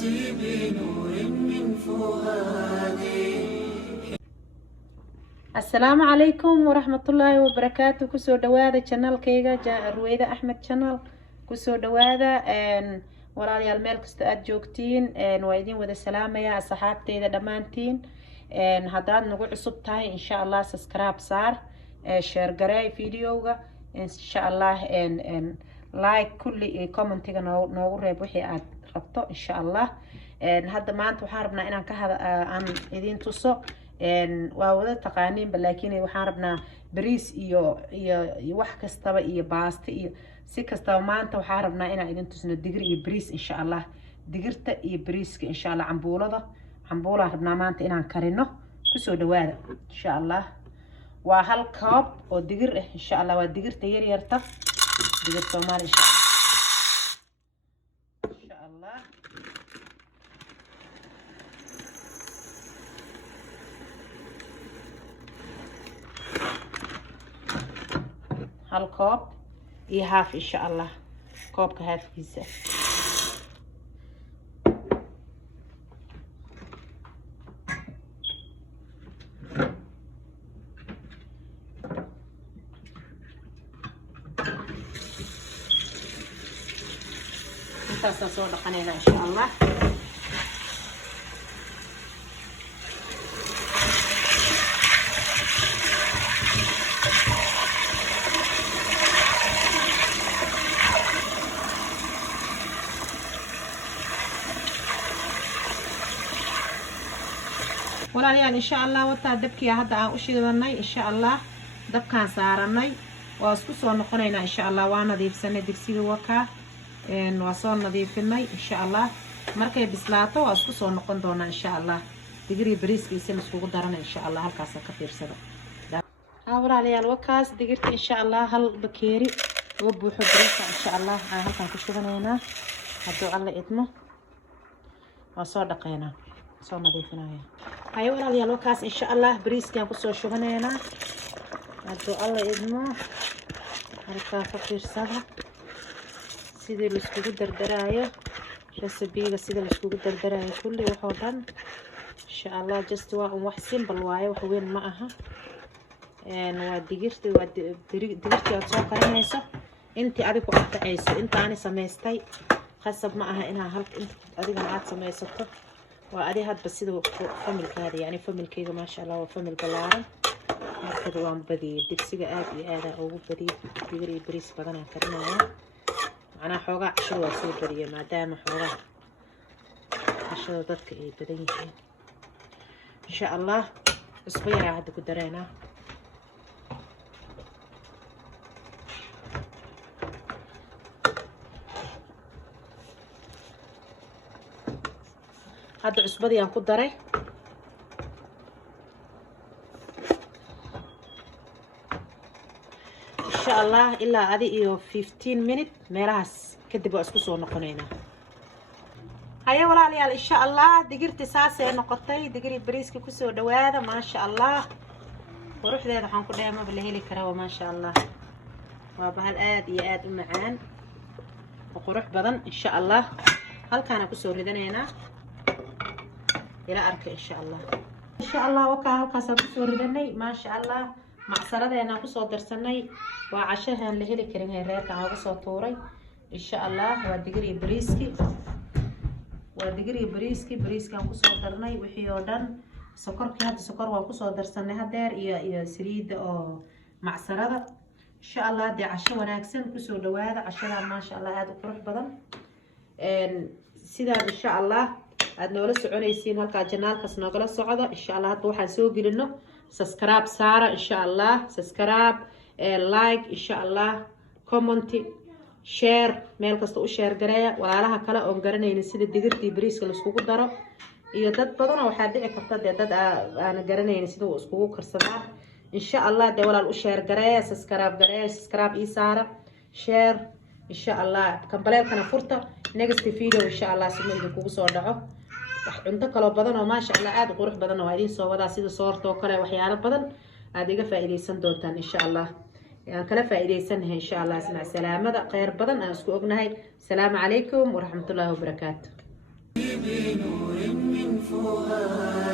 نفسي بنور من فؤادي. السلام عليكم ورحمة الله وبركاته. كسو دوادا channel كيغا رويدة أحمد channel كسو دوادا walaalyaal meel kasta aad joogtiin waa idin wada salaamaya asxaabteyda dhammaantiin haddaad nagu cusub tahay insha allah subscribe saar share garee videoga insha allah like kulli commentiga noogu reeb wixii aad rabto insha allah. hadda maanta waxaan rabnaa inaan aan idin tuso waa wada taqaaniinba laakiin waxaan rabnaa bariis iyo wax kastaba iyo baasto iyo si kastaba maanta waxaan rabnaa inaan idin tusno digir iyo bariis insha allah. digirta iyo bariiska insha allah cambuulaan rabnaa maanta inaan karino. kusoo dhawaada insha allah. waa hal koob oo digir ah insha allah. waa digirta yaryarta digir Soomaali insha allah. hal koob iyo haaf insha allah. koobka haafkiisa intaasaan soo dhaqanaynaa insha allah. walaalyaal insha allah wataa dabkii hadda aan u shidanay insha allah. dabkaan saaranay waa isku soo noqonaynaa insha allah. waa nadiifsanay digsiga wakaa waa soo nadiifinay insha allah. markay bislaato waa isku soo noqon doonaa insha allah. digiri bariiskiisa la iskugu darana insha allah. halkaas ka fiirsada walaalyaal wakaas digirta insha allah. hal bakeeri oo buuxo bariiska insha allah aan halkaan ku shubanaynaa. hadduu alla idmo waa soo dhaqaynaa soo nadiifinaya. hayo walaalyaal wakaas insha allah bariiskaan kusoo shubanaynaa. hadduu alla idmo halkaa ka fiirsada sidii la iskugu dardaraayo recipe-ga sida la iskugu dardaraayo kulli waxoo dhan insha allah. just waa wax simple waaye wax weyn ma aha. waa digirta aad soo qarinayso intii adiga ku anfacayso. intaani samaystay qasab ma aha inaa adigana aad samaysato. waa adi hadba sida familkaada yani familkayga maasha allah waa famil balaaran. markada waan badiyay digsiga aad iyo aadaan ugu badiyay. digir iyo bariis badanaan karinaya macnaha xoogaa cashada waa soo badiyay maadaama xoogaa cashada dadka ay badan yihiin insha allah. cusbo yaraa hadda ku dareynaa. hadda cusbadii aan ku daray insha allah ilaa adi iyo 15 minute meelahaas kadib waa isku soo noqonaynaa. haye walaalyaal insha allah digirti saasay noqotay. digiri bariiska kusoo dhawaada maasha allah. quruxdeeda waxaan ku dhahay maba la heli karaa maasha allah. waa bahal aad iyo aad u macaan oo qurux badan insha allah. halkaana kusoo ridanaynaa ila arka insha allah. insha allah wakaa halkaasaan kusoo ridanay maasha allah. macsaradeena kusoo darsanay waa cashahan la heli karin reerkan uga soo tuuray insha allah. waa digir iyo bariiski bariiskan kusoo darnay wixii oo dhan. sokorkii hadda sokor waa kusoo darsanay hadeer iyo saliida oo macsarada insha allah. dee casho wanaagsan kusoo dhawaada. cashadan maasha allah aad u qurux badan sidaan insha allah aad noola soconaysiin. halkaa janaalkaas noogala socdo insha allah. hadda waxaan soo gelino subscribe saara insha allah. subscribe like insha allah. comment share meel kasta u share gareeya walaalaha kale oon garanaynin sida digirtii bariiska la iskugu daro. iyo dad badan oo waxaa dhici karta dee dad aan garanaynin sida uu iskugu karsadaa insha allah. dee walaal u share gareeya subscribe ii saara share insha allah. kambaleelkana furta next video insha allah si ma idinkugu soo dhaco. cunto kaloo badan oo maasha allah aad u qurux badan oo idin soo wadaa sida soorta oo kale waxyaalo badan aad iga faa'iideysan doontaan insha allah. aan kala faa'iideysanahay insha allah. ismac salaamada khayr badan aan isku ognahay. السلام عليكم ورحمة الله وبركاته. نور من فؤادي